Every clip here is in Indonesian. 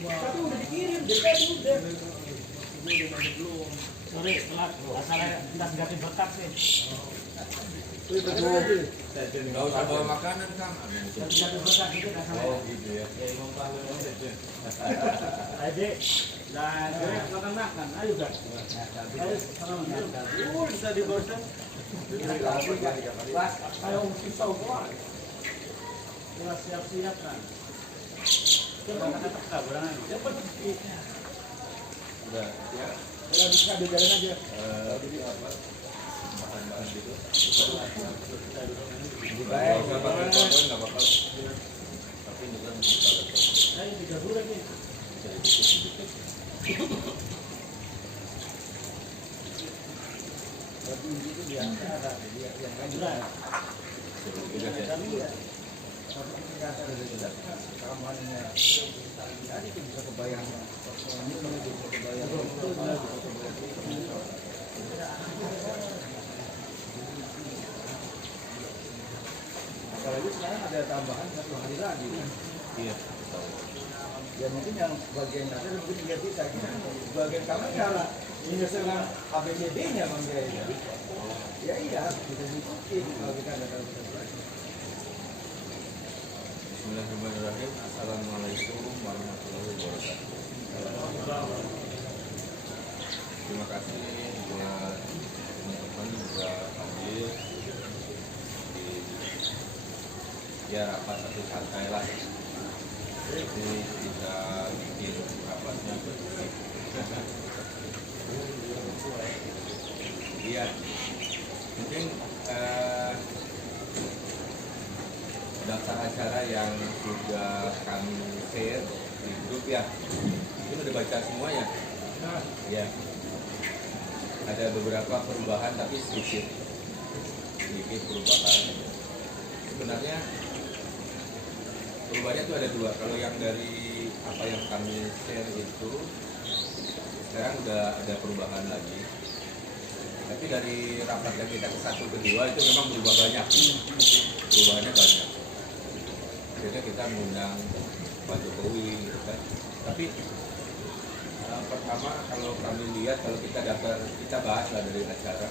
Tapi udah dikirim, jadi tadi udah. Belum. Sorry, telat. Asalnya tas ganti berkat sih. Nggak usah bawa makanan Kang. Ganti berkat gitu kan sama. Oh gitu ya. Ya, Imam Pahwe. Adik, dan makan. Ayo kan. Ayo, sama. Bisa di borsa. Pas, ayo pisau keluar. Kita siap-siap kan. Kita kata berangan. Dapat. Udah ya. Udah bisa dijalan aja. Jadi apa? Bahan-bahan gitu. Baik, nggak pakai korban nggak apa-apa. Tapi bukan kalau Ayo 3 bulan nih. bisa dikit. Tapi itu biasa ada yang lain juga. Udah ya. Keamanannya tadi itu bisa kebayang ini bisa kebayang apalagi sekarang ada tambahan 1 hari lagi kan? Iya. Ya mungkin yang bagian ada mungkin dia bisa bagian kami cara menyelesaikan ABCD-nya Bang Jaya. Ya iya bisa diikuti kalau kita ada tahu. Bismillahirrahmanirrahim. Assalamualaikum warahmatullahi wabarakatuh. Terima kasih buat teman-teman juga hadir di ya rapat satu santai lah. Jadi kita bikin rapatnya bersih. Iya, mungkin daftar acara yang sudah kami share di grup ya, itu udah baca semua ya? Ya, ada beberapa perubahan tapi sedikit perubahan. Sebenarnya perubahannya itu ada 2. Kalau yang dari apa yang kami share itu sekarang udah ada perubahan lagi. Tapi dari rapat yang kita ke 1 ke 2 itu memang berubah banyak. Perubahannya banyak. Akhirnya kita mengundang Pak Jokowi gitu kan. Tapi pertama kalau kami lihat, kalau kita bahas lah dari acara,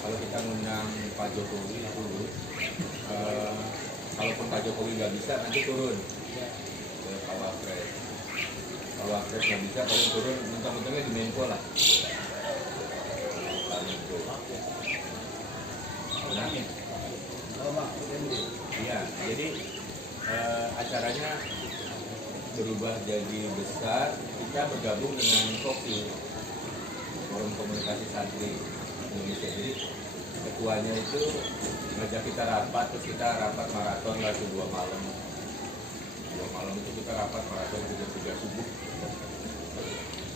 kalau kita mengundang Pak Jokowi dulu, kalaupun Pak Jokowi nggak bisa nanti turun ke Pak Wapres. Pak Wapres nggak bisa paling turun mentang-mentangnya di Menko lah. Pak Menko. Nah, iya, jadi acaranya berubah jadi besar. Kita bergabung dengan FOKI, Forum Komunikasi Santri Indonesia. Jadi ketuanya itu ngajak kita rapat, terus kita rapat maraton lah 2 malam. 2 malam itu kita rapat maraton jam 3 subuh.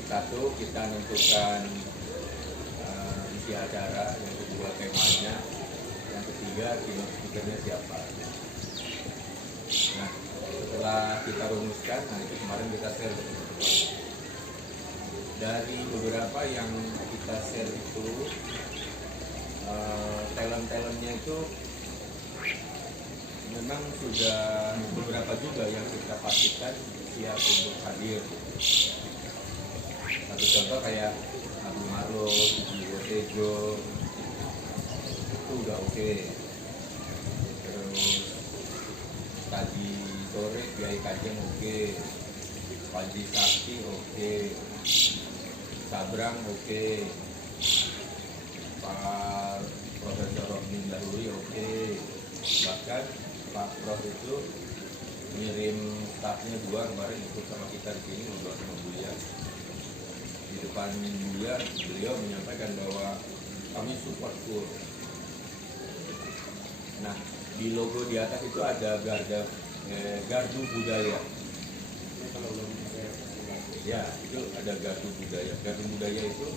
1, kita menentukan isi acara, yang kedua temanya, yang ketiga keynote speaker-nya siapa. Nah, setelah kita rumuskan, nah itu kemarin kita share dari beberapa yang kita share itu, talent-talentnya itu memang sudah beberapa juga yang kita pastikan siap untuk hadir. Satu contoh kayak Abu Marlo, Ibu Tejo, itu udah oke. Terus tadi sore Kiai Kajeng oke, Panji Sakti oke, Sabrang oke, Pak Profesor Rohmin Dahuri oke. Bahkan Pak Prof itu ngirim stafnya 2 kemarin ikut sama kita di sini ngobrol sama Buya. Di depan Buya, beliau menyampaikan bahwa kami support full. Nah, di logo di atas itu ada gardu budaya. Ya, itu ada gardu budaya. Gardu budaya itu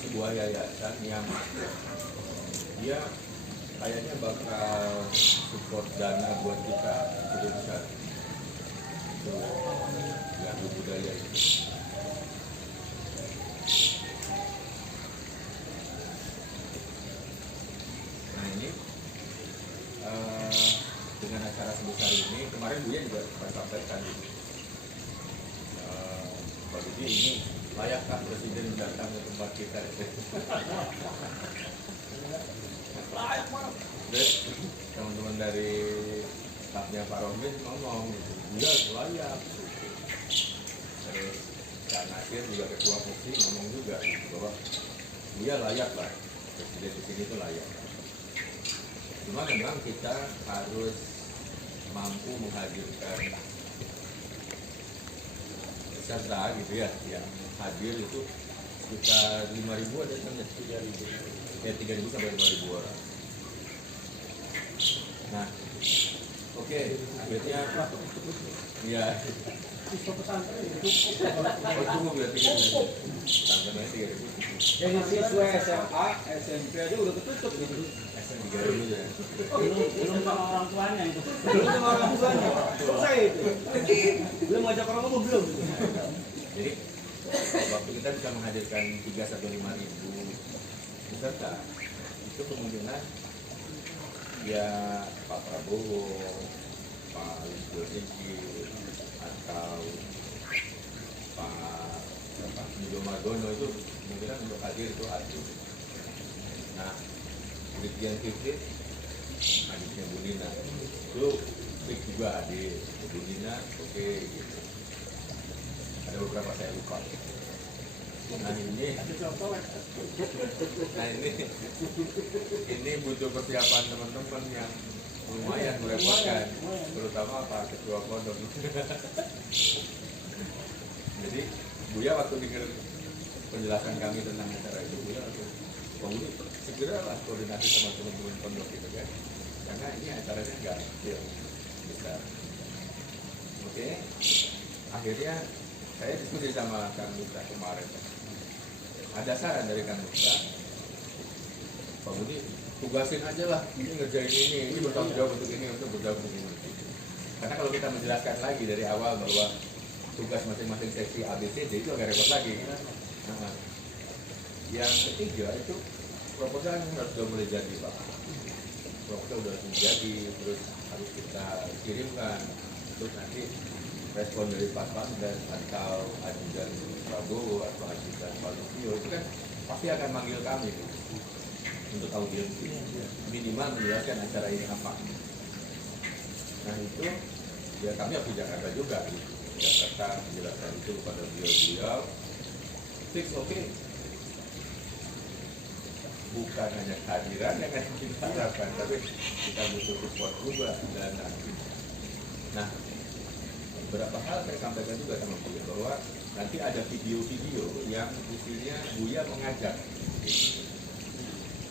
sebuah yayasan yang dia kayaknya bakal support dana buat kita cukup besar. Itu gardu budaya itu. Nah ini dengan acara sebesar ini kemarin Buya juga sempat sampaikan gitu. Pak Budi, ini layakkah presiden datang ke tempat kita? Layak mana? Teman-teman dari stafnya Pak Rombin ngomong gitu, iya layak. Terus Kak Nasir juga ketua Foksi ngomong juga gitu, bahwa dia layak lah, presiden di sini itu layak. Cuma memang kita harus mampu menghadirkan peserta gitu ya, yang hadir itu sekitar 5.000 ada kan, 3.000 ya, 3.000 sampai 5.000 orang. Nah, oke, akhirnya ya tunggu berarti pesantrennya 3.000. Jadi siswa SMA, SMP aja udah ketutup gitu. SMP 3.000 ya. Belum sama orang tuanya itu. Belum sama orang tuanya, selesai itu. Belum ngajak orang ngomong belum. Jadi waktu kita bisa menghadirkan 3 atau 5.000 peserta, itu kemungkinan ya Pak Prabowo, Pak Listio Sigit, atau Pak Yudho Margono itu kemungkinan untuk hadir itu ada. Nah, Brigjen Fitri, adiknya Bu Nina, itu Fik juga hadir. Bu Nina, oke, gitu. Ada beberapa saya lupa. Nah ini butuh persiapan teman-teman yang lumayan merepotkan, terutama Pak Ketua Pondok. Jadi Buya waktu dengar penjelasan kami tentang acara itu, Buya langsung, Pak Budi segeralah koordinasi sama teman-teman pondok gitu kan, karena ini acaranya nggak kecil, besar. Oke, akhirnya saya diskusi sama Kang Musa kemarin. Ada saran dari Kang Musa, Pak Budi tugasin aja lah, ini ngerjain ini bertanggung jawab untuk ini, untuk bertanggung jawab untuk ini. Karena kalau kita menjelaskan lagi dari awal bahwa tugas masing-masing seksi ABCD itu agak repot lagi. Nah, yang ketiga itu proposal harus sudah mulai jadi Pak. Proposal sudah jadi, terus harus kita kirimkan, terus nanti respon dari Pak Pangdam atau ajudan Prabowo atau ajudan Pak Listio itu kan pasti akan manggil kami untuk audiensi, minimal menjelaskan acara ini apa. Nah itu ya kami harus di Jakarta juga, Jakarta menjelaskan itu kepada beliau-beliau. Fix oke. Bukan hanya kehadiran yang kita harapkan, tapi kita butuh support juga dan nanti. Nah, beberapa hal saya sampaikan juga sama Buya bahwa nanti ada video-video yang isinya Buya mengajak.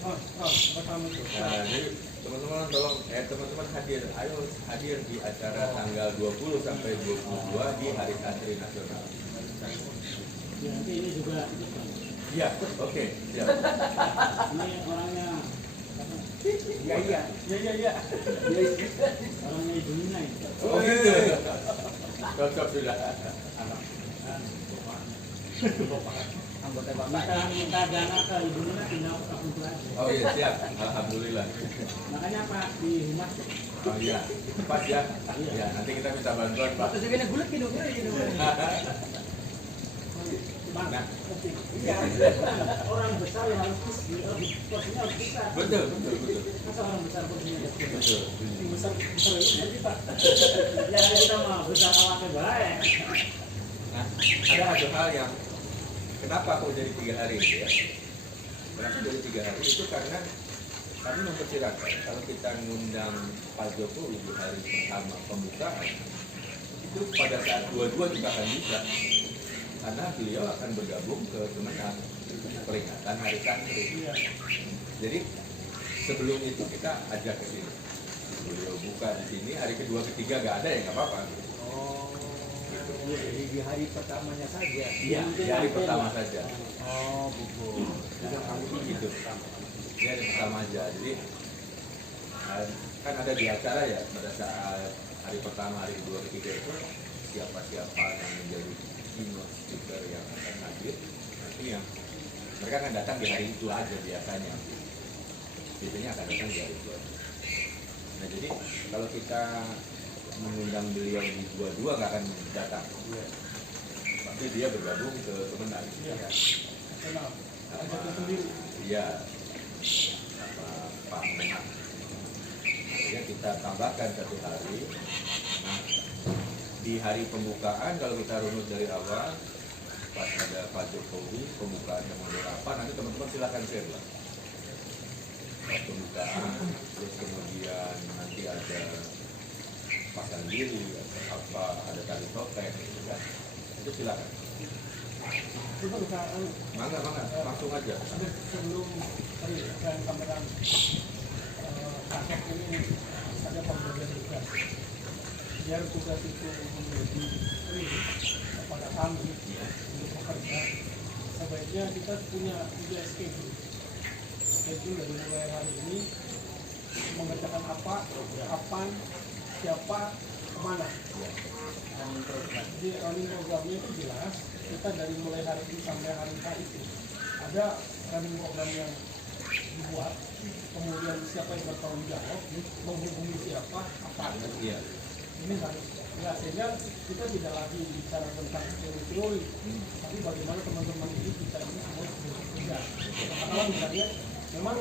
Nah, jadi teman-teman tolong, teman-teman hadir, ayo hadir di acara tanggal 20 sampai 22 di Hari Santri Nasional. Ya, nanti ini juga. Iya, oke, siap. Ini orangnya. Iya. Orangnya Ibu Nina ini. Oh gitu. Cocok sudah. Anggota Minta dana ke Ibu Nina tinggal akun aja. Oh iya siap, alhamdulillah. Makanya Pak di Humas. Oh iya, pas ya. Ya nanti kita minta bantuan Pak. Terus gini gulat gitu. Nah, Iya. Orang besar yang harus porsinya harus besar. betul. Masa orang besar porsinya Betul. besar ini nanti Pak. Ya kita mau besar awalnya baik. Nah, ada satu hal yang kenapa kok jadi 3 hari itu ya? Kenapa jadi 3 hari itu karena kami memperkirakan kalau kita ngundang Pak Jokowi di hari pertama pembukaan itu pada saat dua-dua juga akan bisa, karena beliau akan bergabung ke Kemenang peringatan Hari Santri. Jadi sebelum itu kita ajak ke sini. Beliau buka di sini, hari kedua ketiga nggak ada ya nggak apa-apa. Jadi di hari pertamanya saja. Iya, di hari pertama saja. Oh, buku. Tidak kamu gitu. Dia hari pertama aja. Jadi kan ada di acara ya pada saat hari pertama, hari kedua, ketiga itu siapa-siapa yang menjadi keynote speaker yang akan hadir. Nanti yang mereka akan datang di hari itu aja biasanya. Biasanya akan datang di hari itu aja. Nah jadi kalau kita pimpinan beliau di 22 nggak akan datang. Pasti dia bergabung ke Kemenang. Kenal. Ajaknya sendiri. Iya, sama Pak Menang. Akhirnya kita tambahkan 1 hari. Nah, di hari pembukaan kalau kita runut dari awal, pas ada Pak Jokowi, pembukaannya model apa, nanti teman-teman silakan share lah. Pas pembukaan, terus kemudian nanti ada pasang diri, atau apa, ada tali topeng, gitu kan. Itu silakan. Itu bisa Mangga, langsung aja. sebelum tadi saya sampaikan kasus ini ada pembagian tugas. Biar tugas itu menjadi kepada kami untuk bekerja, sebaiknya kita punya schedule. Schedule dari mulai hari ini mengerjakan apa, kapan, siapa, kemana. Jadi running programnya itu jelas. Kita dari mulai hari ini sampai hari itu ada running program yang dibuat, kemudian siapa yang bertanggung jawab, menghubungi siapa, apa. Iya. Ini harus ya, sehingga kita tidak lagi bicara tentang teori-teori, tapi bagaimana teman-teman ini kita ini semua bekerja. Katakanlah misalnya memang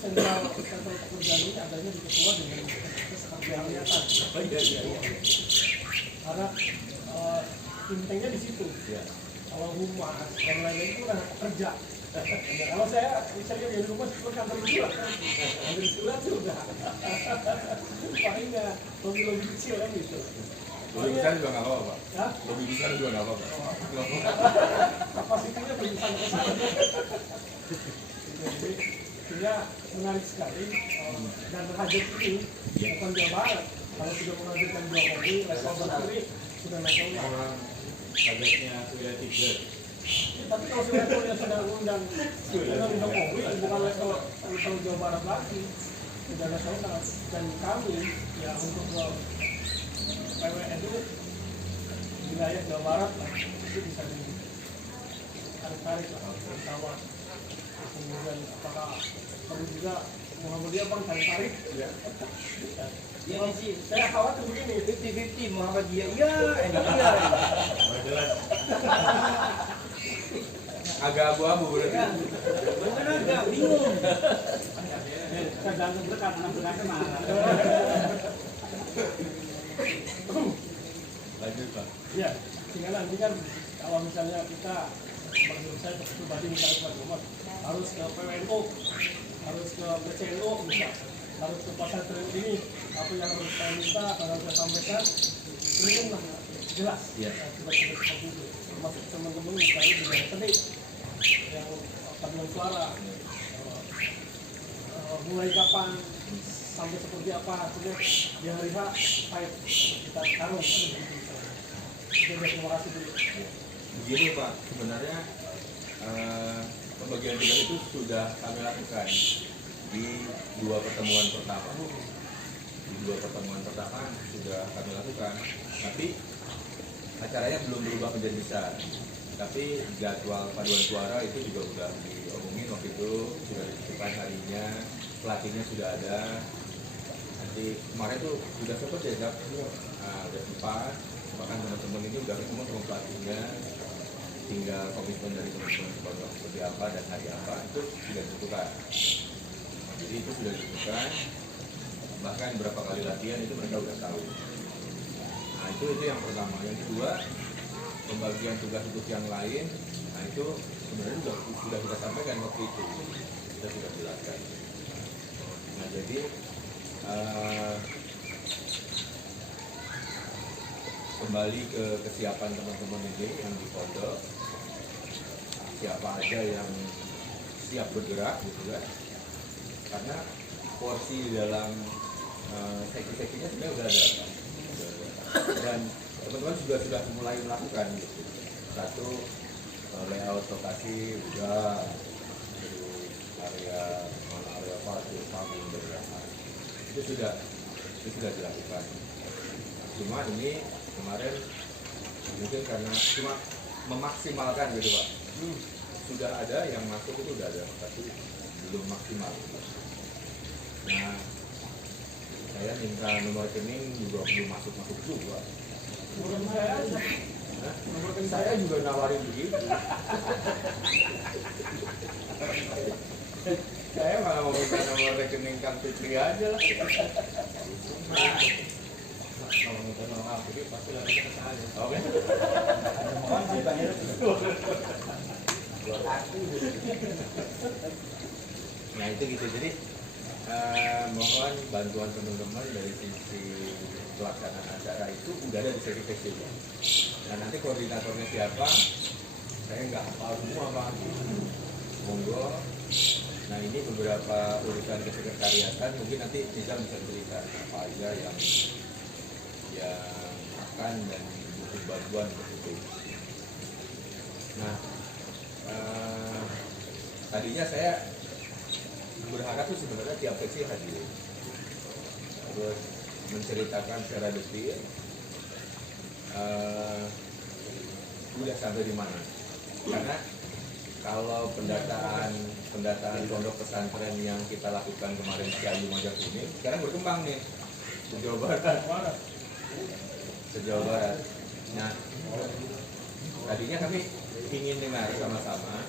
sentral pekerjaan ini adanya di ketua dengan kesekerjaannya tadi. Karena intinya di situ. Kalau humas dan lain-lain itu kan kerja. Ya, kalau saya misalnya di rumah seperti kantor surat, kantor surat juga. Paling nggak lebih kecil kan gitu. Lebih besar juga nggak apa-apa, Pak. Hah? Lebih besar juga nggak apa-apa. Kapasitasnya lebih besar ke sana. Jadi sehingga menarik sekali dan hajat ini bukan Jawa Barat. Kalau sudah menghadirkan Jokowi, level menteri sudah nasional. Kagetnya sudah 3. Tapi kalau levelnya sudah undang Jokowi, bukan level Jawa Barat lagi, sudah nasional. Dan kami ya untuk PWN itu wilayah Jawa Barat lah, itu bisa ditarik-tarik lah bersama. Kemudian apakah perlu juga Muhammadiyah bang tarik-tarik? Iya sih, Saya khawatir begini. 50-50 Muhammadiyah, iya, iya. Jelas. Agak abu-abu berarti. Bukan agak bingung. Kita jangan berdekat, anak berdekat marah. Lanjut, Pak. Ya, tinggal nanti kan kalau misalnya kita menurut saya pribadi misalnya Pak Muhammad harus ke PWNU, harus ke PCNU, misal, harus ke pasar trade ini, apa yang harus saya minta, harus saya sampaikan, ini kan jelas. Iya. Tiba-tiba seperti itu. Termasuk teman-teman misalnya juga tadi yang paduan suara, mulai kapan sampai seperti apa hasilnya di hari H, baik kita taruh. Jadi terima kasih dulu. Begini Pak, sebenarnya pembagian tugas itu sudah kami lakukan di 2 pertemuan pertama. Di 2 pertemuan pertama sudah kami lakukan, tapi acaranya belum berubah menjadi besar. Tapi jadwal paduan suara itu juga sudah diomongin waktu itu, sudah ditentukan harinya, pelatihnya sudah ada. Nanti kemarin tuh sudah sempat ya, udah sempat. Bahkan teman-teman ini udah ketemu sama pelatihnya, tinggal komitmen dari teman-teman seperti apa dan hari apa itu sudah ditentukan. Jadi itu sudah ditentukan, bahkan berapa kali latihan itu mereka udah tahu. Nah itu yang pertama. Yang kedua, pembagian tugas untuk yang lain, nah itu sebenarnya sudah kita sampaikan waktu itu, kita sudah jelaskan. Nah jadi kembali ke kesiapan teman-teman ini yang di pondok, siapa aja yang siap bergerak gitu kan, karena porsi dalam seki-sekinya sebenarnya udah ada, dan teman-teman sudah mulai melakukan gitu. Satu, layout lokasi udah, terus area parkir panggung bergerak itu sudah dilakukan. Cuma ini kemarin mungkin karena cuma memaksimalkan gitu Pak, sudah ada yang masuk itu udah ada tapi belum maksimal. Nah Saya minta nomor rekening juga belum masuk juga. Bukan saya aja. Hah? Nomor rekening saya juga nawarin begitu. Saya malah mau minta nomor rekening Kang Fitri aja lah. Kalau minta nomor jadi pasti lari ke saya. Oke. Mohon sih Bang ya. Buat aku. Nah itu gitu. Jadi mohon bantuan teman-teman dari sisi pelaksanaan acara itu udah ada di sesi kecilnya. Nah nanti koordinatornya siapa? Saya nggak hafal semua Pak. Monggo. Nah ini beberapa urusan kesekretariatan mungkin nanti bisa cerita apa aja yang akan dan butuh bantuan begitu. Nah tadinya saya berharap tuh sebenarnya tiap seksi hadir, terus menceritakan secara detail udah sampai di mana. Karena kalau pendataan pondok pesantren yang kita lakukan kemarin di Ayu Majakuning sekarang berkembang nih di Jawa Barat. Se Jawa Barat. Nah, tadinya kami ingin dengar sama-sama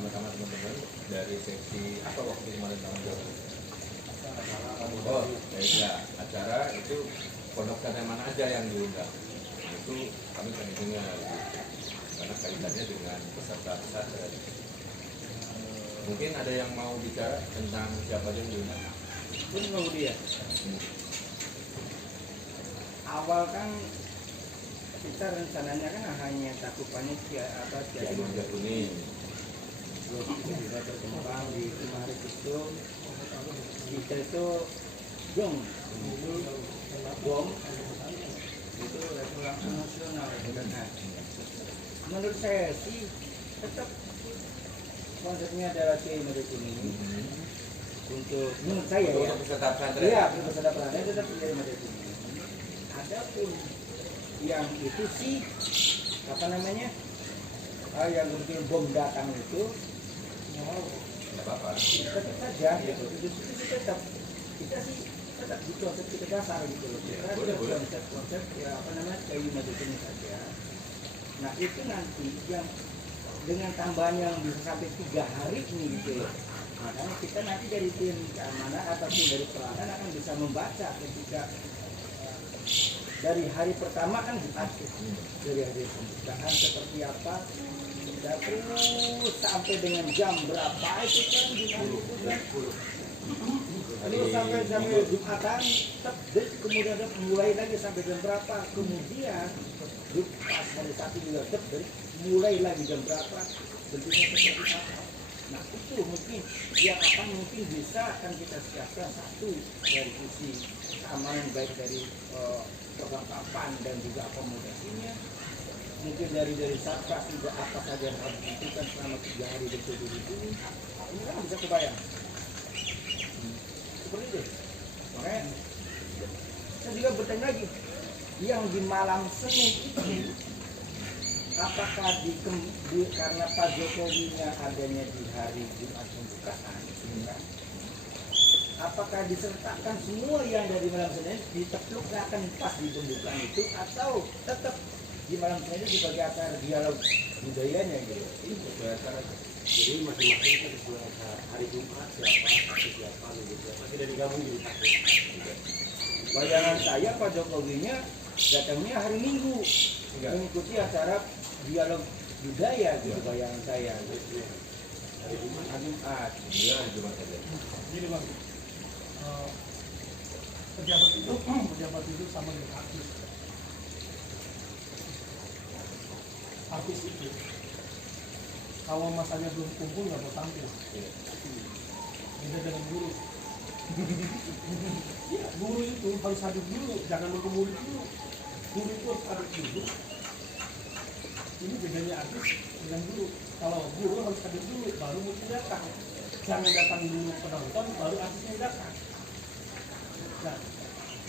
teman-teman dari seksi apa waktu kemarin tanggung jawab. Oh, ya acara itu pondok pesantren mana aja yang diundang. Nah, itu kami pengen dengar karena kaitannya dengan peserta pesantren. Mungkin ada yang mau bicara tentang siapa yang diundang? Pun kemudian awal kan kita rencananya kan hanya cakupannya Ayu Majakuning. Terus kita berkembang di kemarin itu kita itu bom itu level langsung nasional. Nah, menurut saya sih tetap konsepnya adalah Kiai Majakuning untuk menurut saya ya. Untuk peserta pesantren. Iya, untuk peserta pesantren tetap Kiai Majakuning. Adapun yang itu sih apa namanya yang mungkin bom datang itu Nggak apa-apa. tetap saja gitu. Itu tetap kita sih tetap di konsep kita dasar gitu loh. Kita boleh. konsep ya apa namanya Kiai Majakuning saja. Nah itu nanti yang dengan tambahan yang bisa sampai 3 hari ini gitu loh. Makanya kita nanti dari tim keamanan ataupun dari pelanggan akan bisa membaca ketika dari hari pertama kan diupdate dari hari pembukaan seperti apa dan terus sampai dengan jam berapa itu kan dilakukan terus sampai Jumatan update kemudian ada mulai lagi sampai jam berapa kemudian pas hari Sabtu juga update mulai lagi jam berapa bentuknya seperti apa. Nah itu mungkin yang akan mungkin bisa akan kita siapkan satu dari sisi keamanan baik dari perlengkapan dan juga akomodasinya. Mungkin dari satgas juga apa saja yang harus dilakukan selama 3 hari berturut-turut ini kan bisa kebayang. Seperti itu. Makanya saya juga bertanya lagi, yang di malam Senin itu apakah karena Pak Jokowinya adanya di hari Jumat pembukaan, apakah disertakan semua yang dari malam Senin diteplukkan pas di pembukaan itu atau tetap di malam Senin itu sebagai acara dialog budayanya gitu? Ini sesuai acara. Jadi masing-masing kan sesuai acara. Hari Jumat siapa, minggu siapa, tidak digabung jadi satu. Bayangan saya Pak Jokowinya datangnya hari Minggu mengikuti acara dialog budaya gitu bayangan saya gitu. Hari Jumat. Iya, Jumat saja. Jadi bang, pejabat itu sama dengan artis. Artis itu kalau masanya belum kumpul nggak mau tampil. Beda dengan guru. Ya, guru itu harus hadir dulu, jangan nunggu murid dulu. Guru itu harus hadir dulu. Ini bedanya artis dengan guru. Kalau guru harus hadir dulu, baru murid datang. Jangan datang dulu penonton, baru artisnya datang. Nah,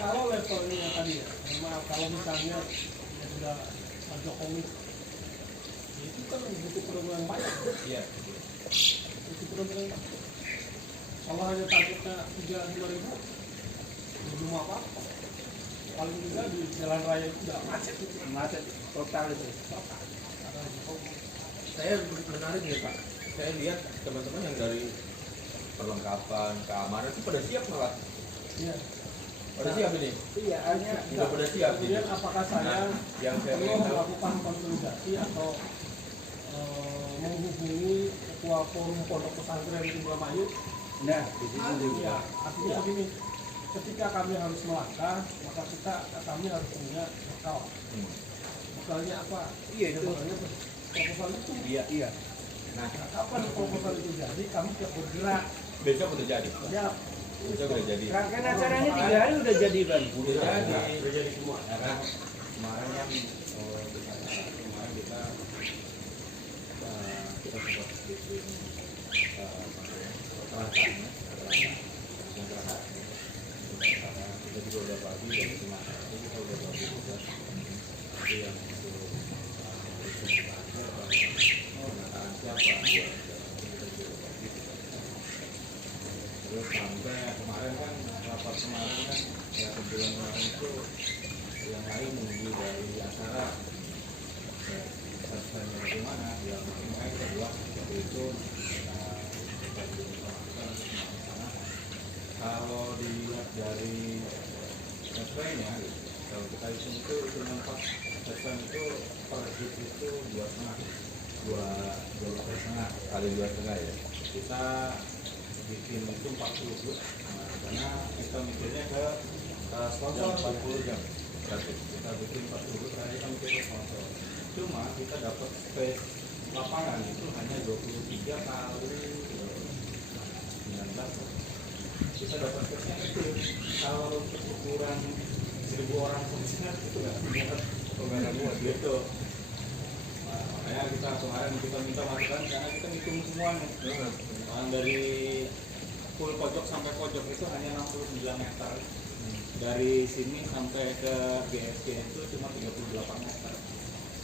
kalau levelnya yang tadi ya, maaf kalau misalnya ya sudah Pak Jokowi, itu kan butuh program yang banyak. Iya. Butuh program yang banyak. Kalau hanya targetnya 35.000, belum apa-apa. Paling tidak di jalan raya itu udah macet gitu. Macet total itu. Saya menarik nih Pak. Saya lihat teman-teman yang dari perlengkapan, keamanan itu pada siap malah. Iya. Pada siap ini. Iya, hanya Sudah pada siap. Kemudian apakah saya yang saya perlu ingin tahu. melakukan konsolidasi atau menghubungi ketua forum pondok pesantren Indramayu? nah di situ juga. Ya, artinya begini, ketika kami harus melangkah, maka kami harus punya bekal. Bekalnya apa? Iya, itu. Bekalnya proposal itu. Iya. Nah, Nah, kapan proposal itu jadi, kami siap bergerak. besok udah jadi. Siap. Besok udah jadi. Kan acaranya 3 hari udah jadi Bang. Udah jadi. Udah jadi semua. Karena kemarin kan kemarin kita sempat bikin perasaan kita juga udah bagi dari Sumatera itu kita udah bagi juga itu yang untuk penataan siapa terus sampai kemarin kan rapat kemarin kan ya kebetulan kemarin itu yang lain menunggu dari acara pesannya bagaimana ya makanya kita buat seperti itu kalau dilihat dari sesuainya kalau kita hitung itu nampak sesuai itu per gig itu 2,5 kali 2,5 ya kita bikin itu 40 grup karena kita mikirnya ke sponsor 40 jam kita bikin 40 grup karena kita mikir ke sponsor cuma kita dapat space lapangan itu hanya 23 kali 19 kita dapat space-nya kecil kalau untuk ukuran 1000 orang saja itu nggak muat gitu makanya kita kemarin kita minta masukan karena kita hitung semua nih dari full pojok sampai pojok itu hanya 69 meter dari sini sampai ke GSG itu cuma 38 meter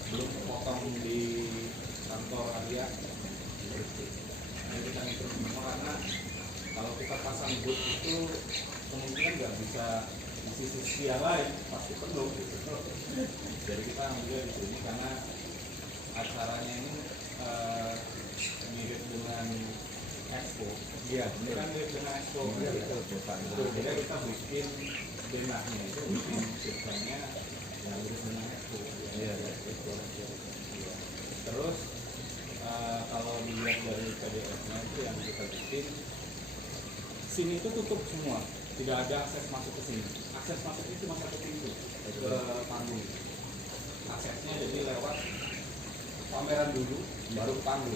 belum potong di kantor Arya ini kita hitung semua karena kalau kita pasang booth itu kemungkinan nggak bisa di sisi yang lain pasti penuh gitu. Jadi kita ambil di sini karena acaranya ini mirip dengan expo. Iya, ini kan mirip dengan expo. Jadi kita bikin denahnya itu bikin sistemnya yang mirip dengan expo. Iya, expo. Terus kalau dilihat dari PDF-nya itu yang kita bikin sini itu tutup semua, tidak ada akses masuk ke sini. Akses masuk itu cuma satu pintu ke panggung. Aksesnya jadi lewat pameran dulu, baru panggung.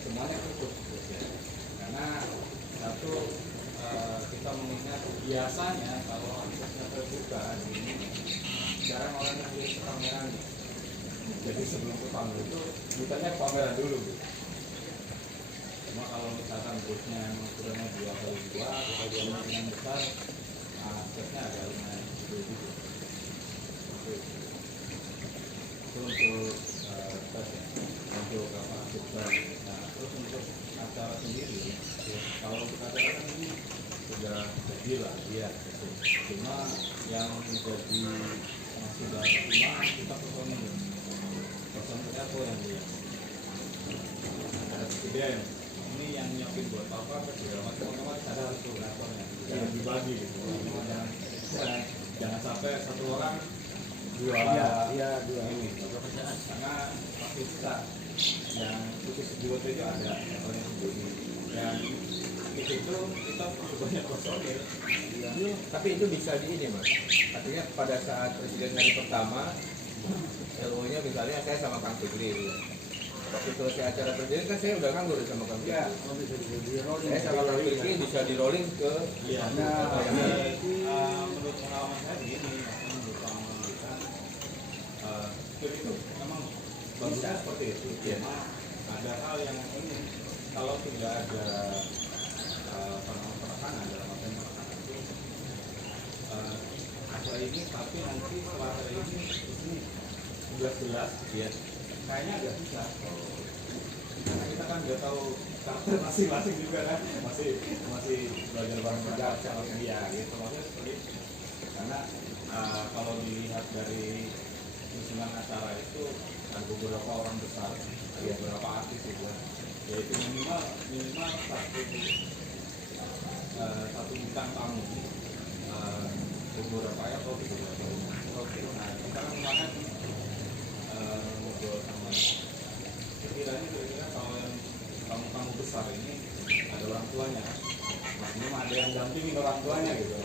Semuanya tutup. Karena satu kita mengingat biasanya kalau aksesnya terbuka ini jarang orang yang lihat pameran. Jadi sebelum ke panggung itu bukannya pameran dulu. Cuma kalau misalkan boothnya ukurannya 2x2 atau kemungkinan besar aksesnya agak lumayan gitu. Itu untuk untuk apa super. Nah terus untuk acara sendiri kalau untuk acara kan ini sudah jadi lah ya. Cuma yang jadi sudah optimal kita personil apa yang dia ada presiden ini yang nyiapin buat apa segala macam otomatis ada koordinatornya yang dibagi gitu jangan sampai satu orang dua ini karena pasti kita yang khusus buat itu ada yang sendiri dan itu kita perlu banyak personil tapi itu bisa di ini mas artinya pada saat presiden hari pertama LO-nya misalnya saya sama Kang Fikri waktu selesai acara presiden kan saya udah nganggur sama Kang Fikri saya sama Kang Fikri bisa di rolling ke menurut pengalaman saya begini menurut pengalaman kita itu memang bagusnya seperti itu cuma ada hal yang ini kalau tidak ada penekanan dalam arti penekanan itu acara ini tapi nanti setelah hari ini 11 ya kayaknya agak susah karena kita kan nggak tahu karakter masing-masing juga kan masih belajar bareng sama dia gitu maksudnya seperti itu. Karena kalau dilihat dari susunan acara itu ada beberapa orang besar, ada beberapa artis juga, yaitu minimal satu bintang tamu beberapa ya atau beberapa. Oke, nah kita kan kemarin ngobrol sama kira-kira kalau yang tamu-tamu besar ini ada orang tuanya, maksudnya ada yang dampingin orang tuanya gitu.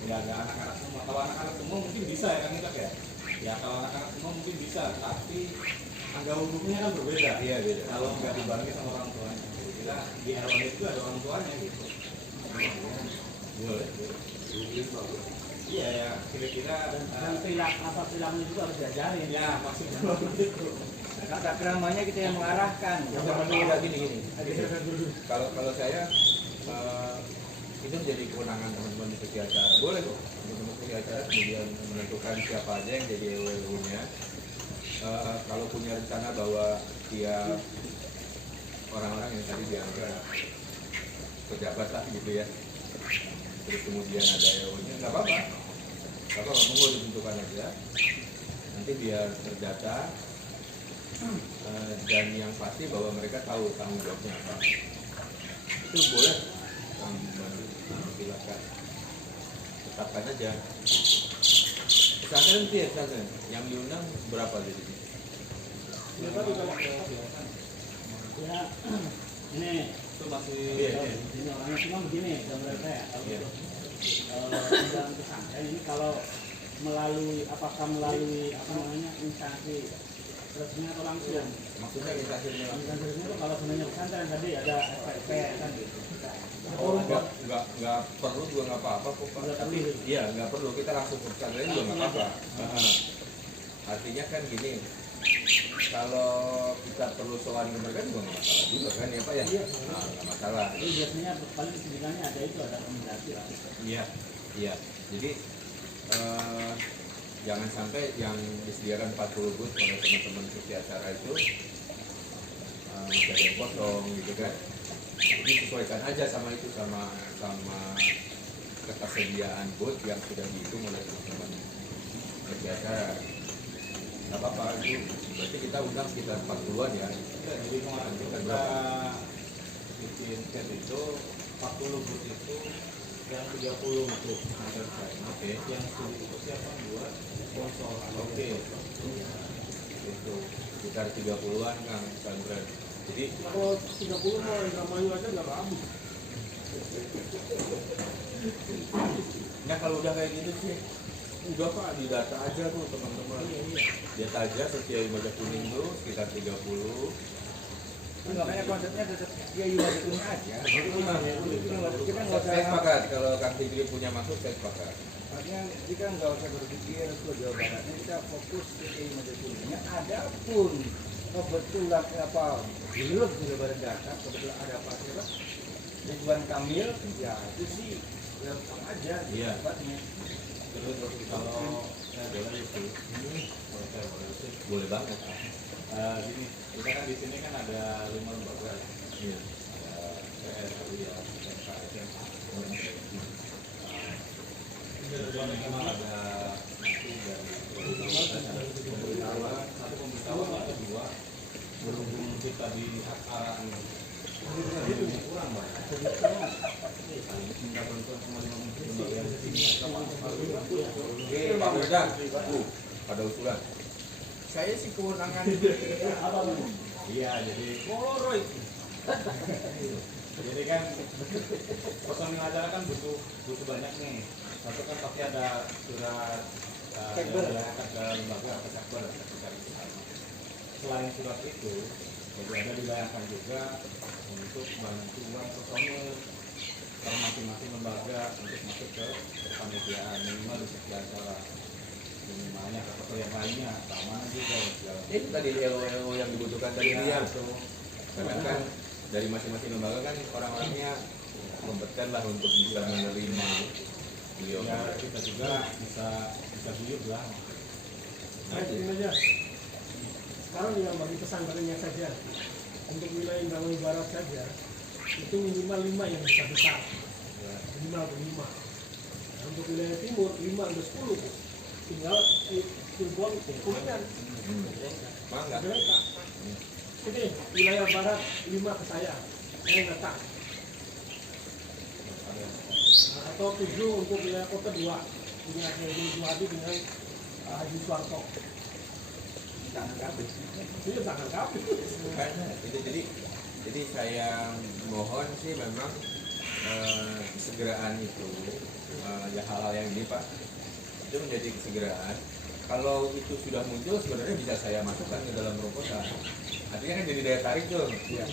Nggak ada anak-anak semua. Kalau anak-anak semua mungkin bisa ya kan kita ya. Ya kalau anak-anak semua mungkin bisa, tapi angka umurnya kan berbeda. Iya beda. Kalau nggak dibarengi sama orang tuanya, jadi kita di RW itu ada orang tuanya gitu. Boleh. Iya ya, kira-kira Dan perilaku juga harus diajarin. ya maksudnya itu. Tata keramanya kita yang mengarahkan. Udah gini. Kalau saya itu menjadi kewenangan teman-teman di acara. Boleh kok teman-teman di acara kemudian menentukan siapa aja yang jadi EW-nya. Kalau punya rencana bahwa dia orang-orang yang tadi dianggap pejabat lah gitu ya, terus kemudian ada EW-nya, nggak apa-apa, monggo ditentukan aja. Nanti biar terdata dan yang pasti bahwa mereka tahu tanggung jawabnya apa. Itu boleh. Silakan tetapkan aja. Pesantren sih pesantren yang diundang berapa di sini? Ya tadi kalau ya ini Itu masih ini orangnya cuma begini gambaran saya kalau Iya. dalam pesantren ini kalau apakah melalui apa namanya instansi resmi atau langsung? Maksudnya instansinya Instansi resmi itu kalau sebenarnya pesantren tadi ada SPP kan gitu. nggak perlu juga nggak apa-apa kok Pak. Nggak perlu. Iya nggak perlu, kita langsung ke pesantren juga nggak apa-apa. Artinya kan gini, kalau kita perlu soal ke mereka juga nggak masalah juga kan ya Pak ya. Nah, nggak masalah. Jadi biasanya paling sebenarnya ada itu ada rekomendasi lah. Iya. Jadi jangan sampai yang disediakan 40 booth oleh teman-teman isi acara itu masih ada yang kosong gitu kan. Jadi sesuaikan aja sama ketersediaan booth yang sudah dihitung oleh teman-teman isi acara. Nggak apa-apa itu, berarti kita undang sekitar 40-an ya. jadi kemarin kita bikin set itu 40 booth itu yang 30 untuk entertain, Oke. yang 10 persiapan buat sponsor. Oke. Itu sekitar 30-an Kang pesantren. Jadi Kalau 30 mau Indramayu aja nggak habis. nah kalau udah kayak gitu sih udah Pak, didata aja tuh teman-teman. Data aja setiap Ibadah Kuning tuh sekitar 30. Makanya konsepnya tetap ya ibadah kuning aja. Kita nggak Saya usah. sepakat, kalau Kang Fikri punya maksud saya sepakat. Artinya kita nggak usah berpikir ke Jawa Baratnya, kita fokus ke ibadah kuningnya. Adapun kebetulan apa belum sudah berdatang, kebetulan ada apa siapa Ridwan Kamil, ya itu sih welcome aja. Iya. Tempatnya. Terus kalau saya boleh itu, kalau saya boleh sih, Boleh banget. gini, kita kan di sini kan ada 5 lembaga, Iya. ada PRI ya, MKSM, kemudian memang ada dari pemberitahuan, satu pemberitahuan atau dua, berhubung kita di acara ini, ini kurang banyak. Minta bantuan sama 5 lembaga di sini. Oke, Pak Udan. Pada usulan. Saya sih kewenangan Apa nih? Iya, jadi Polaroid. Jadi kan personil acara kan butuh banyak nih. Satu kan pasti ada surat yang dilayangkan ke lembaga atau sekber. Selain surat itu, jadi ada dibayangkan juga untuk bantuan personil per masing-masing lembaga untuk masuk ke kepanitiaan minimal di setiap acara. Minimalnya atau yang lainnya, keamanan juga dan segala macam. itu tadi LO yang dibutuhkan tadi Iya, dia. betul. Karena kan dari masing-masing lembaga kan orang-orangnya kompeten lah untuk bisa menerima beliau. Ya kita juga bisa guyup lah. Ini aja. Sekarang yang bagi pesantrennya saja. untuk wilayah Indramayu Barat saja itu minimal 5 yang besar, minimal 5. Nah, untuk wilayah timur 5 sampai 10 tuh. Tinggal Cirebon, Kuningan, Mangga. mereka. Ini wilayah barat 5 ke saya datang. Nah, atau 7 untuk wilayah kota 2 punya Haji Juhadi dengan Haji Suwarto. Tangan kabel. Ini tangan kami. Kan, itu jadi saya mohon sih memang kesegeraan itu ya hal-hal yang ini Pak itu menjadi kesegeraan. Kalau itu sudah muncul sebenarnya bisa saya masukkan ke dalam proposal. Artinya kan jadi daya tarik tuh ya,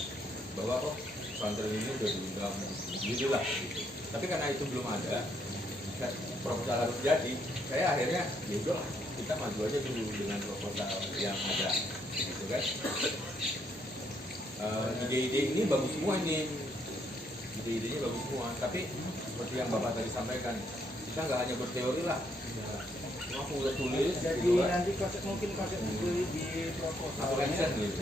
bahwa oh pesantren ini udah diundang gitu lah. Tapi karena itu belum ada, proposal harus jadi. Saya akhirnya ya udah kita maju aja dulu dengan proposal yang ada, gitu kan? Ide-ide ini bagus semua ini, ide-idenya bagus semua. Tapi seperti yang Bapak tadi sampaikan, kita nggak hanya berteori lah. Aku udah tulis. Jadi gitu kan. nanti mungkin konsepnya di proposal. Atau action gitu.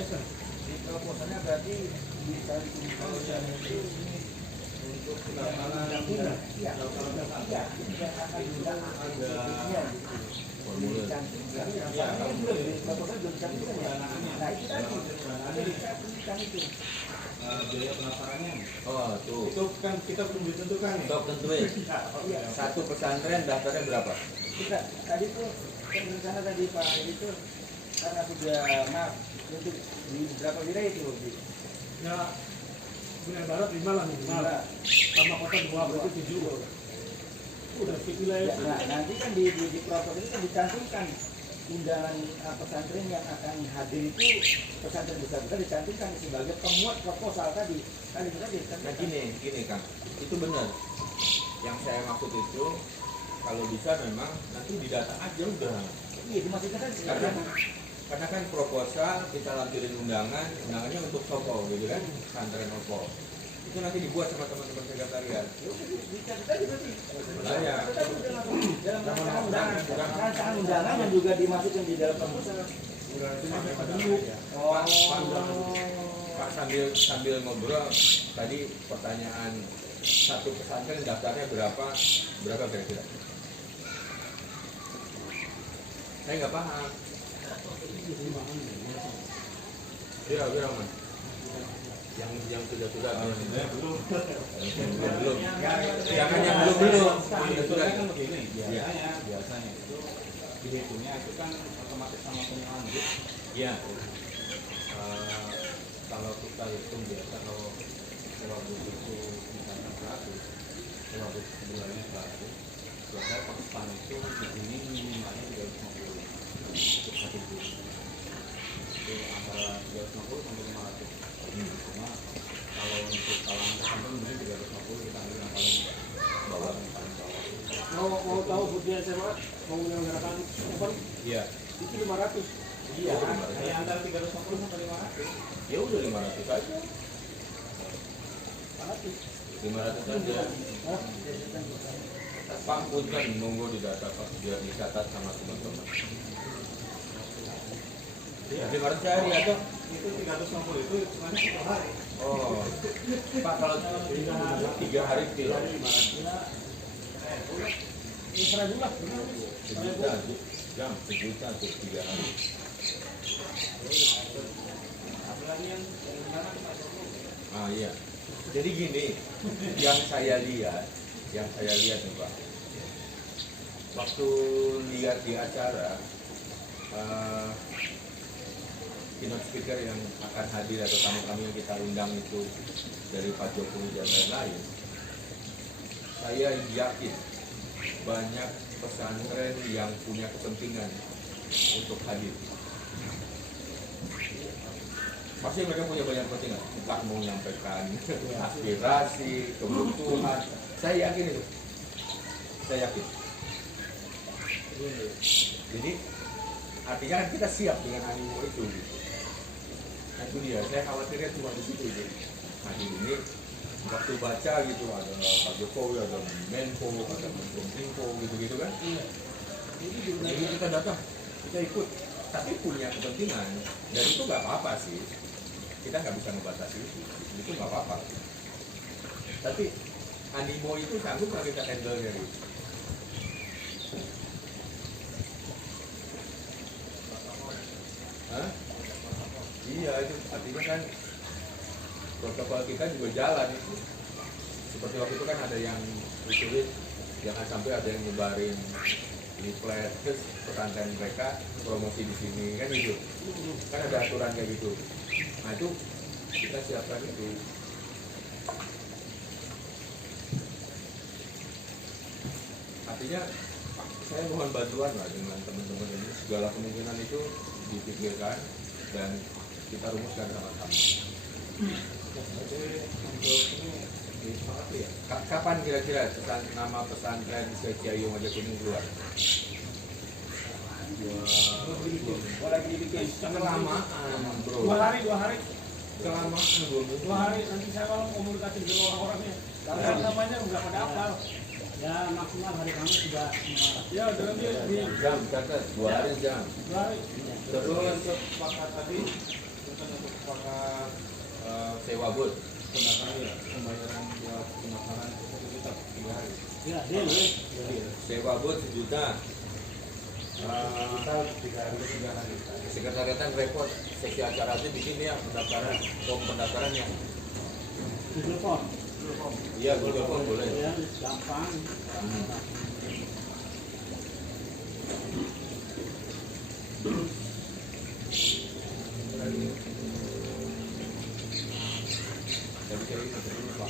Di proposalnya berarti bisa dikumpulkan itu untuk undang-undang. Iya, yang akan diundang ada Formulir. dicantumkan. Ya, belum di proposal belum dicantumkan ya. Nah itu tadi ada dicantumkan itu. Biaya pendaftarannya Oh tuh. itu kan kita belum ditentukan nih. Top tentuin. Iya. Satu pesantren daftarnya berapa? Kita tadi tuh kan rencana tadi Pak itu karena sudah maaf untuk di berapa wilayah itu Di? Ya wilayah barat 5 lah minimal. Sama kota 2 berarti 7. Udah di wilayah Ya, itu. nah nanti kan di proposal itu kan dicantumkan undangan pesantren yang akan hadir itu pesantren besar-besar dicantumkan sebagai pemuat proposal tadi. Kali itu tadi. Nah gini Kang, itu benar. Yang saya maksud itu kalau bisa memang nanti didata aja udah. Iya dimasukkan tadi. Karena kan proposal kita lampirin undangannya untuk Sopo gitu kan, pesantren Sopo. Itu nanti dibuat sama teman-teman sekretariat. Dicatat tadi berarti. Makanya Dalam rancangan undangan yang juga dimasukkan di dalam proposal. Pak sambil ngobrol tadi pertanyaan satu pesantren daftarnya berapa kira-kira? Saya nggak paham. Kira-kira Mas. Yang sudah belum. Jangan yang belum. Sudah kan begini, biasanya itu dihitungnya itu kan otomatis sama penyelanjut. Iya. Kalau kita hitung biasa kalau sewa buku itu misalnya 100, sewa buku sebulannya 100, biasanya pesan itu di sini minimalnya 350 untuk satu buku. Itu antara 350 sampai 500. Cuma kalau untuk kalangan pesantren mungkin 350 kita ambil yang paling bawah, paling bawah. Mau tahu Budi SMA mau menyelenggarakan event Iya. itu 500. Iya, kayak antara 350 sampai 500. Ya udah 500 aja. 500 aja. Pak Punten monggo didata Pak biar dicatat sama teman-teman. Iya. 500 sehari atau? Itu 350 itu hitungannya 1 hari. Oh, Pak kalau 3 hari kilo. Ini 100 lah. Sejuta jam, sejuta untuk 3 hari. Apalagi yang mana Ah iya. Jadi gini, yang saya lihat nih Pak. Waktu lihat di acara keynote speaker yang akan hadir atau tamu-tamu yang kita undang itu dari Pak Jokowi dan lain-lain, saya yakin banyak pesantren yang punya kepentingan untuk hadir. Pasti mereka punya banyak kepentingan, entah mau menyampaikan aspirasi, kebutuhan. Saya yakin itu. Saya yakin. Jadi artinya kan kita siap dengan animo itu. Gitu. Nah itu dia. Saya khawatirnya cuma di situ. Gitu. Nah ini waktu baca gitu ada Pak Jokowi, ada Menko, ada Menko gitu kan. Jadi kita datang, kita ikut. Tapi punya kepentingan dan itu nggak apa-apa sih. kita nggak bisa membatasi itu nggak apa-apa. Tapi animo itu sanggup nggak kita handle dari itu? Hah? Iya, itu artinya kan protokol kita juga jalan itu. Seperti waktu itu kan ada yang usulin jangan sampai ada yang nyebarin leaflet terus pesantren mereka promosi di sini kan gitu. Kan ada aturan kayak gitu. Nah itu kita siapkan itu. Artinya saya mohon bantuan lah dengan teman-teman ini, segala kemungkinan itu dipikirkan dan kita rumuskan sama-sama. Kapan kira-kira nama pesantren Kiai Aja Kuning keluar? Oh, lagi dibikin. Kelamaan, bro. 2 hari. Kelamaan 2 hari nanti saya malam komunikasi dengan orang-orangnya. Karena namanya nggak pada hafal. Ya maksimal hari Kamis sudah. Ya udah nanti di jam catat 2 hari jam. 2 hari. Terus sepakat tadi kita sepakat Sewa booth. pendaftaran ya, pembayaran buat pendaftaran itu kita 3 hari. Ya, deal. Sewa booth 1 juta. Kita 3 hari. Sekretariatan repot seksi acara itu bikin ya pendaftaran, form pendaftarannya. Google Form. Iya, Google Form boleh. Ya, gampang. Tapi saya ini terus Pak.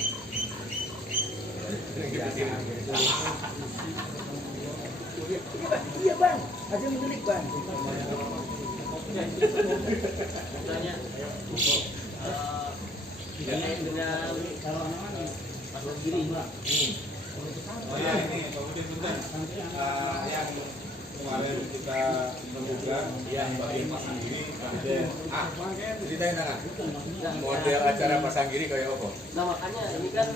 Iya bang, ada milik bang. Dengan kalau namanya pasal kiri mbak. Oh ya ini Pak Budi bentar. Yang kemarin kita membuka yang bagian pasang diri ada Ceritain tangan. Model acara pasang giri kayak apa? Nah makanya ini kan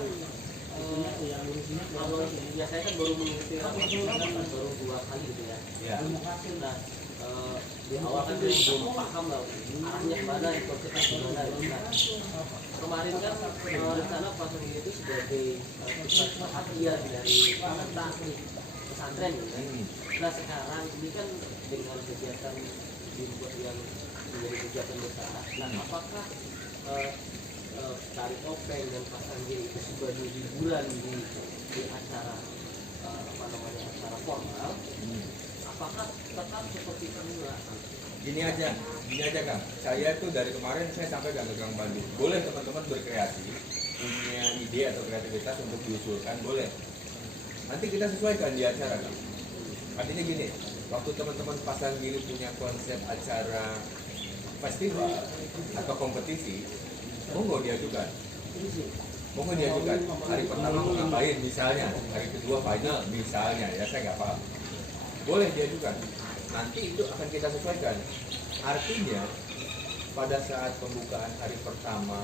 kalau biasanya kan baru mengikuti kan baru 2 kali gitu ya. Ya. Nah di awal kan belum paham lah arahnya kemana, konsepnya kemana. Nah kemarin kan rencana pasang diri itu sebagai pusat perhatian dari peserta pesantren gitu kan. Nah sekarang ini kan dengan kegiatan yang menjadi kegiatan besar. Nah apakah tari topeng dan pasang diri itu sebagai hiburan di acara acara formal? Apakah tetap seperti semula? Gini aja Kang. Saya tuh dari kemarin saya sampaikan ke Kang Pandu. Boleh teman-teman berkreasi, punya ide atau kreativitas untuk diusulkan, boleh. Nanti kita sesuaikan di acara Kang. Artinya gini, waktu teman-teman pasang diri punya konsep acara festival atau kompetisi, monggo diajukan. Monggo diajukan. Hari pertama mau ngapain misalnya, hari kedua final misalnya, ya saya nggak paham. Boleh diajukan. Nanti itu akan kita sesuaikan. Artinya pada saat pembukaan hari pertama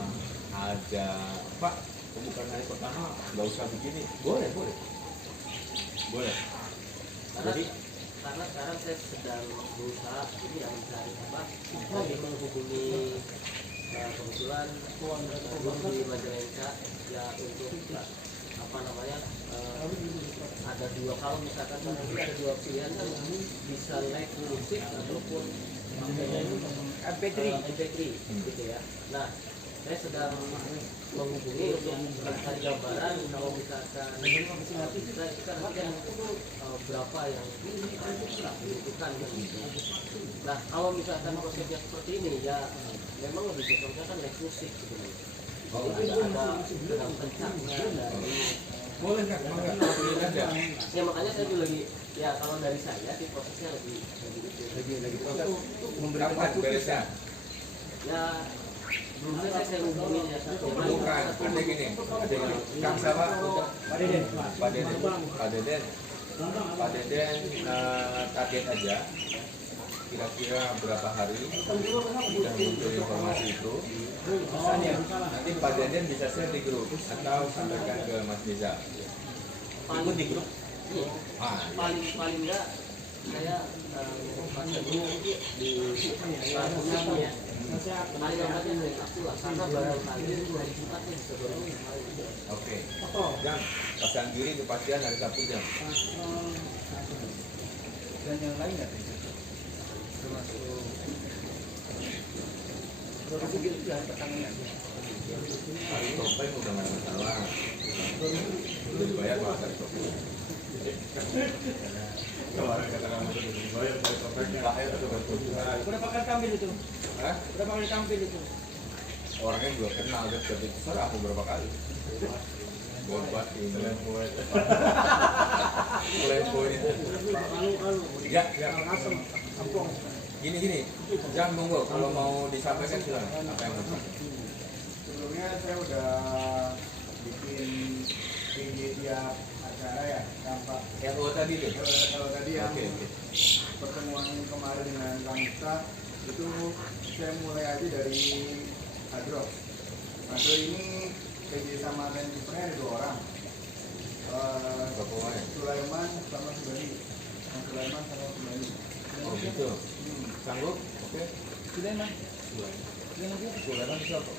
ada Pak, pembukaan hari pertama nggak usah begini, boleh. Jadi karena sekarang saya sedang berusaha ini yang mencari lagi menghubungi kebetulan di Majalengka ya untuk ada 2 kalau misalkan nanti ada 2 pilihan kan bisa live musik ataupun MP3 gitu ya. Nah saya sedang menghubungi untuk mencari gambaran kalau misalkan kita berapa yang dibutuhkan gitu. Nah kalau misalkan konsepnya seperti ini ya memang lebih cocoknya kan live musik gitu. Jadi ada pencaknya dari boleh Kang, pilih aja. ya makanya saya juga lagi ya kalau dari saya sih prosesnya lebih Proses kapan beresnya? ya belum saya hubungin ya Bukan, ada gini, Kang siapa? Pak Deden, target aja. Kira-kira berapa hari kita muncul informasi itu. Nanti Pak Deden bisa share di grup atau sampaikan ke Mas Niza. paling Ikut di grup. iya paling enggak saya pas dulu di langsung ya. Kemarin tempatnya hari Sabtu lah, karena baru kali ini hari Jumat nih sebelumnya kemarin. Oke. Jam pasang diri kepastian hari Sabtu jam. Dan yang lain nggak termasuk produksi itu hari pertamanya. Hari topeng udah nggak ada masalah. Udah dibayar kalau hari topeng. Kemarin kata kamu itu dibayar dari topengnya. Bayar tuh kan. Berapa kali tampil itu? Hah? Berapa kali tampil itu? Orangnya juga kenal dia jadi besar aku berapa kali. Gobat ini. Mulai poin itu. Ya, ya. Gini, jangan monggo kalau mau disampaikan silakan. Apa yang mau disampaikan? Sebelumnya saya udah bikin video tiap acara ya, tampak LO tadi tuh. kalau tadi yang Oke. pertemuan kemarin dengan Kang Miftah itu saya mulai aja dari Hadro. Hadro ini PJ sama Renjipernya ada 2 orang. Berapa orang? Sulaiman sama Subani. Sulaiman sama Subani. Oh gitu. Sanggup? Oke. Sulaiman. Sulaiman siapa?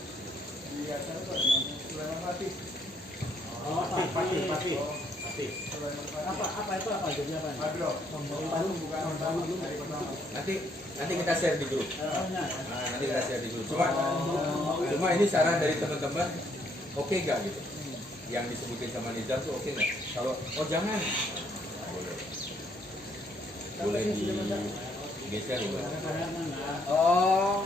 Di acara itu ada namanya Sulaiman Fatih. Fatih. Sulaiman Fatih. Apa itu apa jadi apa? Hadro. Bukan pertama, hari pertama. Nanti kita share di grup. Nah, nanti kita share di grup. Cuma ini saran dari teman-teman, oke nggak gitu? Yang disebutin sama Nizam tuh oke nggak? Kalau jangan, boleh digeser juga. Oh,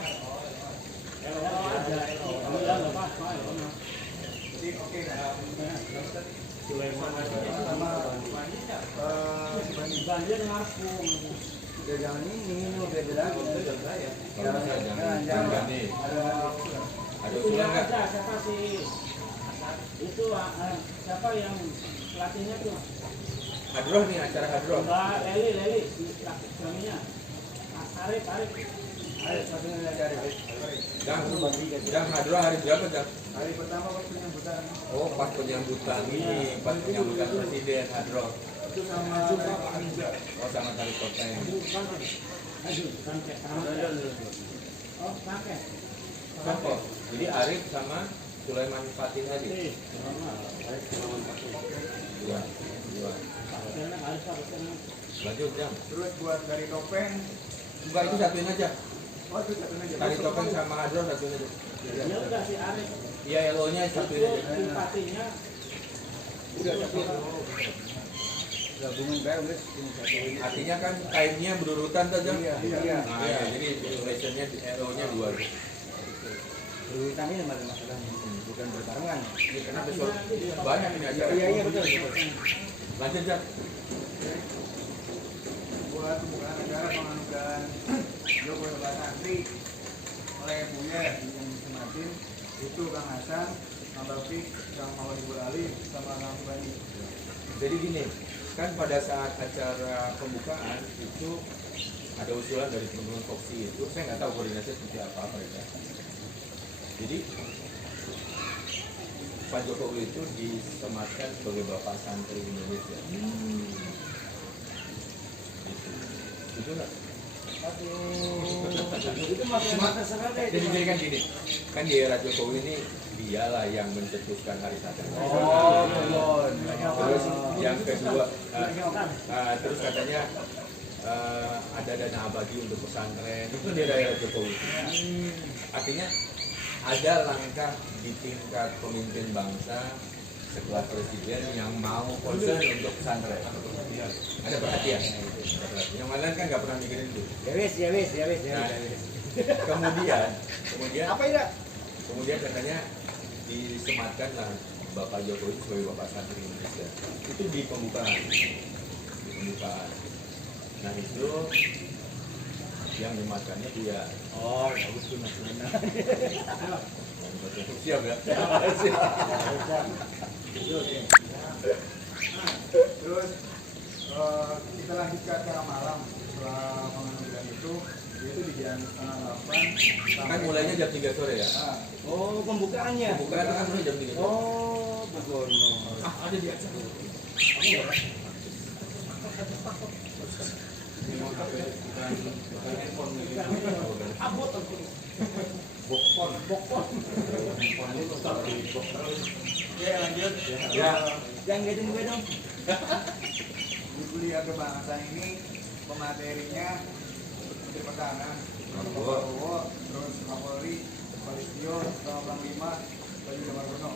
Jadi oke dah. Sulaiman Sama Subani. udah jangan ini beda lagi. Kalau bisa jangan ganti. Ada usulan nggak? Siapa sih itu siapa yang pelatihnya tuh? Hadroh nih, acara Hadroh. Mbak Leli suaminya. Arif. Ayo, satunya dari Jam Hadroh hari berapa jam? Hari pertama pas penyambutan Oh, pas penyambutan ini, pas penyambutan Presiden Hadroh. itu sama Aniza. Oh, sama tali topeng. Oh, pakai. Contoh, jadi Arif sama Sulaiman Fatih tadi. Dua. Lanjut jam. Terus buat dari topeng, Enggak, itu satuin aja. oh itu satu aja. Tali topeng sama Hadroh satuin aja. Ya udah si Arif Iya, LO-nya satuin itu aja. simpatinya udah satu. Gabungan bareng guys, ini satu. Artinya kan time-nya berurutan tuh jam. Iya. Nah, ya, jadi duration-nya LO-nya 2. Berurutan ini masalahnya, bukan berbarengan. Ini kenapa soal banyak ini acara. Iya betul. Lanjut jam. Buat pembukaan acara penganugerahan Jokowi Bapak Santri oleh Buya yang Sematin itu Kang Hasan, Kang Taufik, Kang Mawadibul Ali, sama Kang Subani. Jadi gini, kan pada saat acara pembukaan itu ada usulan dari teman-teman Foxy itu, saya nggak tahu koordinasi seperti apa mereka. Jadi Pak Jokowi itu disematkan sebagai Bapak Santri Indonesia. Itu nggak? Itu masalah terserah deh. Jadi kan gini, kan di era Jokowi ini dialah yang mencetuskan hari santri. Oh, betul. Terus yang kedua, terus katanya ada dana abadi untuk pesantren, itu di era Jokowi. Artinya ada langkah di tingkat pemimpin bangsa setelah presiden yang mau concern untuk pesantren. Ada perhatian. Yang lain kan nggak pernah mikirin itu. Ya wis. Nah, kemudian Apa ya? kemudian katanya disematkan lah Bapak Jokowi sebagai Bapak Santri Indonesia. Itu di pembukaan. Nah itu yang dimakannya dia. Oh, bagus tuh Mas Lena. Siap ya? Terus kita lanjut ke acara malam setelah penganugerahan itu yaitu di jam 7:30 Kan mulainya jam 3 sore ya? Oh, pembukaannya. Pembukaan kan mulai jam 3 sore. Oh, betul. Ada di acara. HP, bukan handphone gitu. Abot aku. Bokpon. Handphone itu tetap di box terus. Oke, lanjut. Ya. Jangan gitu gue dong. Di kuliah kebangsaan ini pematerinya Menteri Pertahanan, Prabowo, terus Kapolri, Palistio, sama Panglima, Baju Damargono.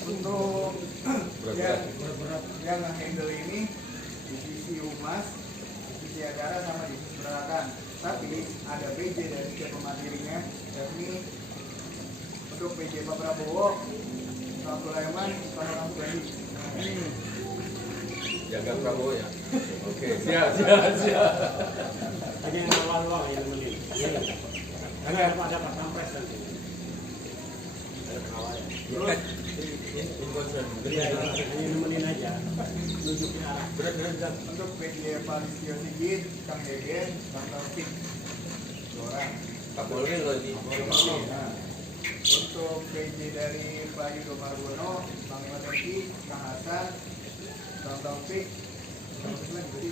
Untuk yang nge-handle ini divisi humas, divisi acara sama divisi peralatan. Tapi ada PJ dari setiap pematerinya, yakni untuk PJ Pak Prabowo, Pak Sulaiman, sama Kang Bani. Jaga Prabowo ya. Oke, Siap. Hanya yang awal-awal yang nemenin. Karena ada Pak Pampres nanti. Ada pengawal ya. Terus in concern. Hanya nemenin aja. Nunjukin arah. Berat. Untuk PJ Palistio Sigit, Kang Deden, Kang Taufik, 2 orang. Kapolri loh ini. Nah, untuk PJ dari Pak Yudo Margono, Panglima TNI, Kang Hasan, Kang Taufik, Kang Usman juga di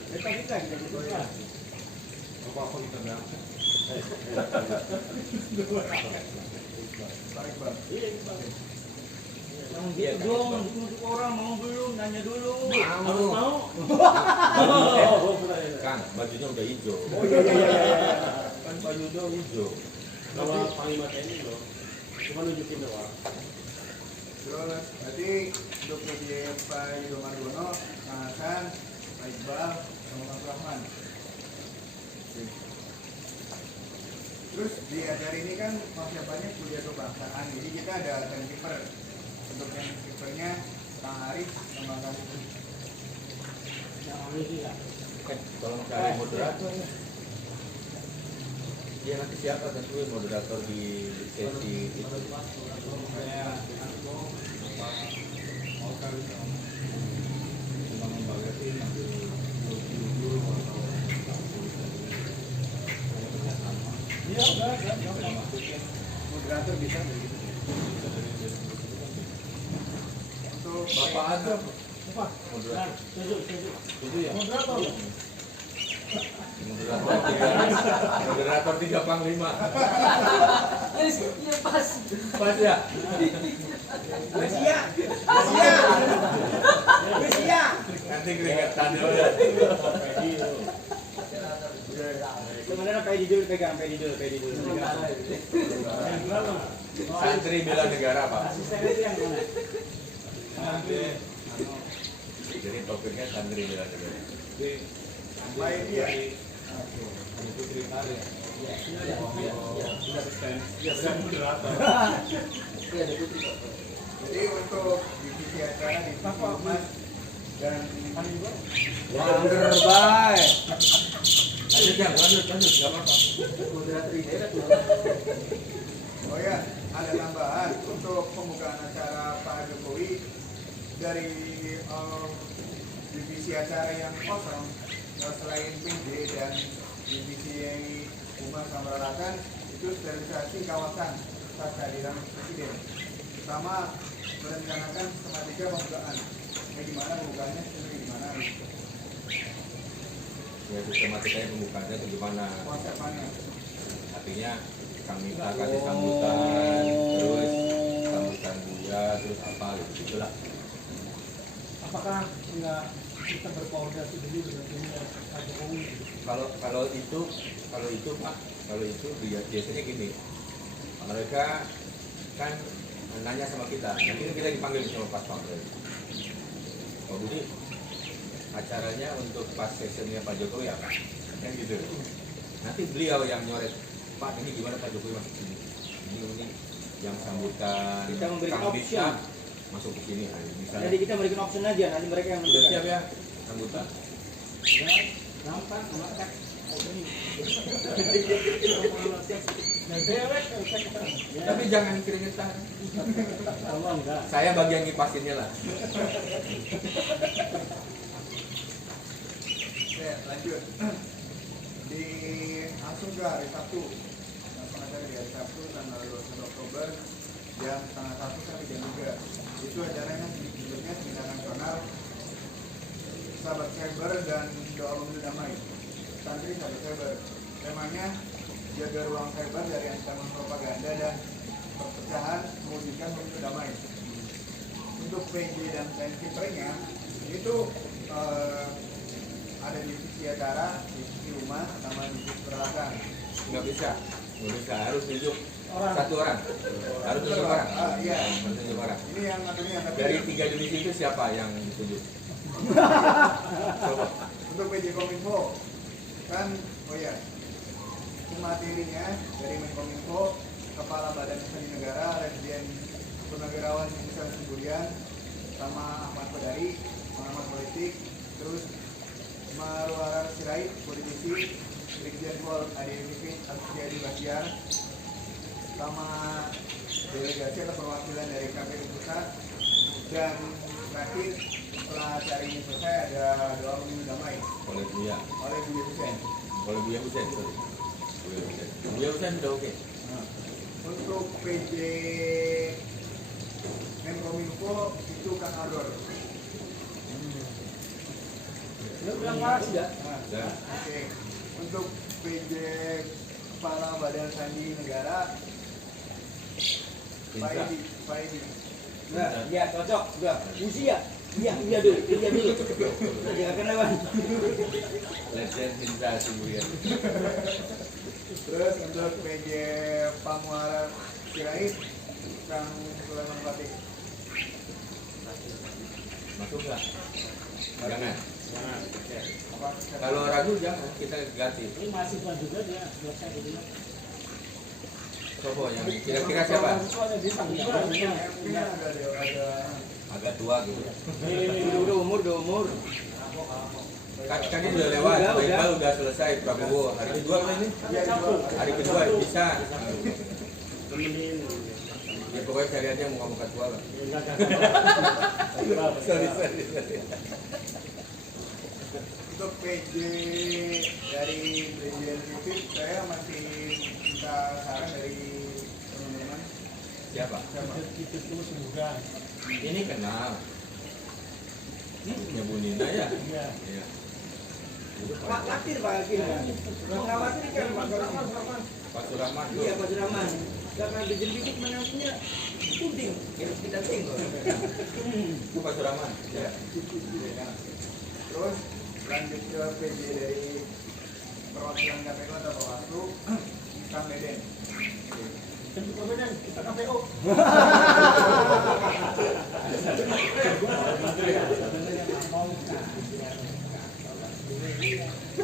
Apa kita bilang? Pak Iqbal. Yang gitu dong, untuk orang mau belum, nanya dulu. Mau? Kang, bajunya udah hijau. Oh iya. Kan baju udah hijau. Bawa Panglima TNI loh. Cuma nunjukin doang. Terus, berarti untuk PJ Pak Yudo Margono, Kang Hasan, Pak Iqbal, sama Kang Rahman. Terus di acara ini kan persiapannya kuliah kebangsaan, jadi kita ada timekeeper. Untuk yang keepernya Kang Arif sama Kang Ibu. Jangan ini ya. Tolong cari moderator ya. Dia nanti siapa tentuin moderator di sesi itu. Iya, udah. Moderator bisa begitu. Untuk Bapak ada Apa? moderator. Setuju. Itu ya. Moderator. Moderator 3 Panglima. Iya pas. Pas ya. Rusia. Nanti keringetan dulu. Sebenarnya PD dulu pegang, PD dulu. Santri bela negara Pak. Asisten itu yang mana? Jadi topiknya santri bela negara. baik ya. Itu cerita ya. Jadi untuk divisi acara di Humas dan Langgar bay. Lanjut ya, lanjut, nggak apa-apa. moderator ini. Oh ya, ada tambahan untuk pembukaan acara Pak Jokowi dari divisi acara yang kosong, selain PJ dan divisi Humas dan Peralatan, itu sterilisasi kawasan saat kehadiran Presiden, sama merencanakan skematika pembukaan. Gimana pembukaannya, gimana Ya sistematikanya pembukaannya itu gimana? konsepnya. Artinya kami kasih sambutan, terus sambutan Buya, terus apa gitu lah. Apakah enggak kita berkoordinasi dulu dengan Pak Jokowi? Kalau itu Pak, biasanya gini, mereka kan nanya sama kita, nanti kita dipanggil sama Pas Pampres. Pak Budi, acaranya untuk pas sessionnya Pak Jokowi apa? Kan gitu. Nanti beliau yang nyoret, Pak ini gimana Pak Jokowi masuk sini? Ini yang sambutan Kita memberikan Kang option. Bista masuk ke sini. Nah, misalnya Jadi kita berikan option aja, nanti mereka yang sudah siap menentukan. ya sambutan? Gampang, melekat. Tapi jangan keringetan. Oh enggak. Saya bagian ngipasinnya lah. Oke, lanjut. Di langsung ke hari Sabtu. Langsung aja di hari Sabtu tanggal 21 Oktober jam setengah 1 sampai jam 3. Itu acaranya sebetulnya seminar nasional sahabat cyber dan doa pemilu damai. santri sahabat cyber. Temanya jaga ruang cyber dari ancaman propaganda dan perpecahan, mewujudkan pemilu damai. Untuk PJ dan timekeeper-nya itu ada di sisi acara, di sisi rumah, sama di sisi peralatan. Nggak bisa, harus tunjuk satu orang, harus tunjuk orang. Iya. Harus tunjuk orang. Ini yang akhirnya Dari 3 jenis itu siapa yang ditunjuk? Coba. untuk PJ Kominfo kan, oh ya, materinya dari Menkominfo, Kepala Badan Usaha Negara, Residen Purnawirawan Misal Sembulian, sama Ahmad Badari, pengamat politik, terus Marwara Sirait, politisi, Brigjen Pol Adi Fikri Abdiadi Basiar, sama delegasi atau perwakilan dari KPU Pusat, dan terakhir setelah acara ini selesai ada doa pemilu damai Oleh Buya Hussein. Hussein. Buya Hussein sudah oke. Nah, untuk PJ Menkominfo itu Kang Ardor. Lu bilang waras enggak? Nah, Oke. Untuk PJ Kepala Badan Sandi Negara Indra. Faidi. Nah, iya cocok, udah. Usia. Iya dulu. Jangan kenalan. Legend Indra Sibuyan. Terus untuk PJ Pamuara Sirait Kang Sulaiman Fatih. Masuk nggak? Jangan. Apa? Kalau ragu jangan, kita ganti. Ini mahasiswa juga dia selesai gitu. Sopo yang kira-kira siapa? Mungkin ada Agak tua gitu. Udah umur. Kan ini udah lewat, Iqbal udah selesai, Prabowo. Hari kedua kan ini? Hari kedua bisa. Ya pokoknya cariannya muka-muka tua lah. Sorry. untuk PJ dari Presiden Vivit, saya masih minta saran dari teman-teman. Siapa? Itu tuh semoga. Ini kenal. Ya Bu Nina ya? Iya. Iya. Khawatir Pak Hakim. Mengkhawatirkan Pak Surahman. Iya Pak Suraman. Karena dijelidik menangnya puding. Kita tengok. Itu Pak Surahman. Ya. Terus lanjut ke PJ dari perwakilan KPU atau Bawaslu, Kang Deden. Tentu perbedaan kita KPU.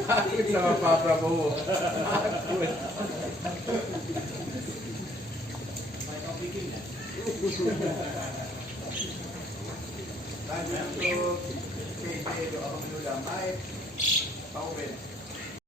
Takut sama Pak Prabowo. Lanjut untuk PJ doa pemilu damai, Pak Uben.